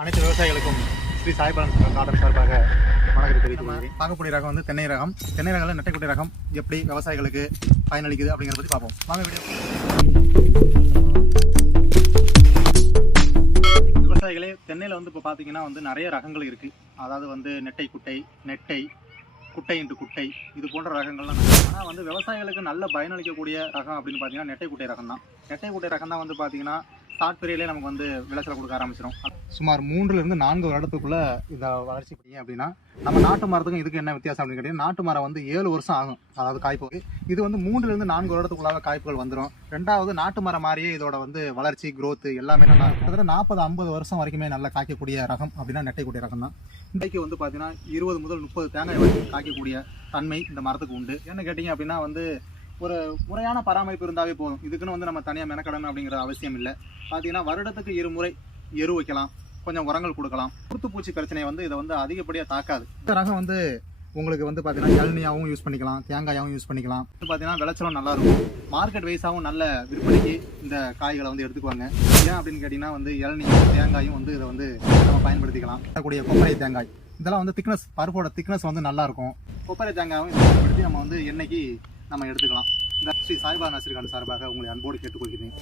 அனைத்து விவசாயிகளுக்கும் ஸ்ரீ சாய்பாலன் காட்டன் சார்பாக வணக்கத்தை தெரிவித்துக் பார்க்கக்கூடிய ரகம் வந்து தென்னை ரகம். தென்னை ரகத்தில் நெட்டைக்குட்டை ரகம் எப்படி விவசாயிகளுக்கு பயனளிக்குது அப்படிங்கிறத பற்றி பார்ப்போம். வாங்க வீடியோ. விவசாயிகளே, தென்னையில் வந்து இப்போ பார்த்தீங்கன்னா வந்து நிறைய ரகங்கள் இருக்குது. அதாவது வந்து நெட்டை குட்டை, நெட்டை குட்டை இன்று குட்டை, இது போன்ற ரகங்கள்லாம். ஆனால் வந்து விவசாயிகளுக்கு நல்ல பயனளிக்கக்கூடிய ரகம் அப்படின்னு பார்த்தீங்கன்னா நெட்டை குட்டை ரகம் தான். நெட்டை குட்டை ரகம் தான் வந்து பார்த்தீங்கன்னா ஷார்ட் பீரியட்லேயே நமக்கு வந்து விளைச்சல் கொடுக்க ஆரம்பிச்சிடும். சுமார் 3 to 4 வருடத்துக்குள்ளே இந்த வளர்ச்சி பண்ணீங்க அப்படின்னா, நம்ம நாட்டு மரத்துக்கும் இதுக்கு என்ன வித்தியாசம் அப்படின்னு கேட்டீங்கன்னா, நாட்டு மரம் வந்து 7 வருஷம் ஆகும், அதாவது காய்ப்புக்கு. இது வந்து 3 to 4 வருடத்துக்குள்ளாக காய்ப்புகள் வந்துடும். ரெண்டாவது, நாட்டு மரம் மாதிரியே இதோட வந்து வளர்ச்சி growth எல்லாமே நல்லா இருக்கும். அதில் 40-50 வருஷம் வரைக்குமே நல்லா காய்க்கக்கூடிய ரகம் அப்படின்னா நெட்டைக்குட்டை ரகம் தான். இன்றைக்கு வந்து பார்த்தீங்கன்னா 20 முதல் 30 தேங்காய் வரைக்கும் காய்க்கக்கூடிய தன்மை இந்த மரத்துக்கு உண்டு. என்ன கேட்டிங்க அப்படின்னா வந்து ஒரு முறையான பராமரிப்பு இருந்தாவே போதும். இதுக்குன்னு வந்து நம்ம தனியாக மெனக்கடணும் அப்படிங்கிற அவசியம் இல்லை. பார்த்தீங்கன்னா வருடத்துக்கு 2 முறை எரு வைக்கலாம், கொஞ்சம் உரங்கள் கொடுக்கலாம். குருத்துப்பூச்சி பிரச்சனையை வந்து இதை வந்து அதிகப்படியாக தாக்காது. இந்த ரகம் வந்து உங்களுக்கு வந்து பார்த்தீங்கன்னா இளநியாகவும் யூஸ் பண்ணிக்கலாம், தேங்காயாகவும் யூஸ் பண்ணிக்கலாம். பார்த்தீங்கன்னா விளைச்சலும் நல்லாயிருக்கும். மார்க்கெட் வைஸாகவும் நல்ல விற்பனைக்கு இந்த காய்களை வந்து எடுத்துக்குவாங்க. ஏன் அப்படின்னு கேட்டிங்கன்னா வந்து இளநியும் தேங்காயும் வந்து இதை வந்து நம்ம பயன்படுத்திக்கலாம். கூடிய கொப்பரை தேங்காய் இதெல்லாம் வந்து திக்னஸ், பருப்போட திக்னஸ் வந்து நல்லாயிருக்கும். கொப்பரை தேங்காயும் இதை பயன்படுத்தி நம்ம வந்து எண்ணெய்க்கு நம்ம எடுத்துக்கலாம். இந்த ஸ்ரீ சாய்பாலன் சார்பாக உங்களை அன்போடு கேட்டுக்கொள்கிறேன்.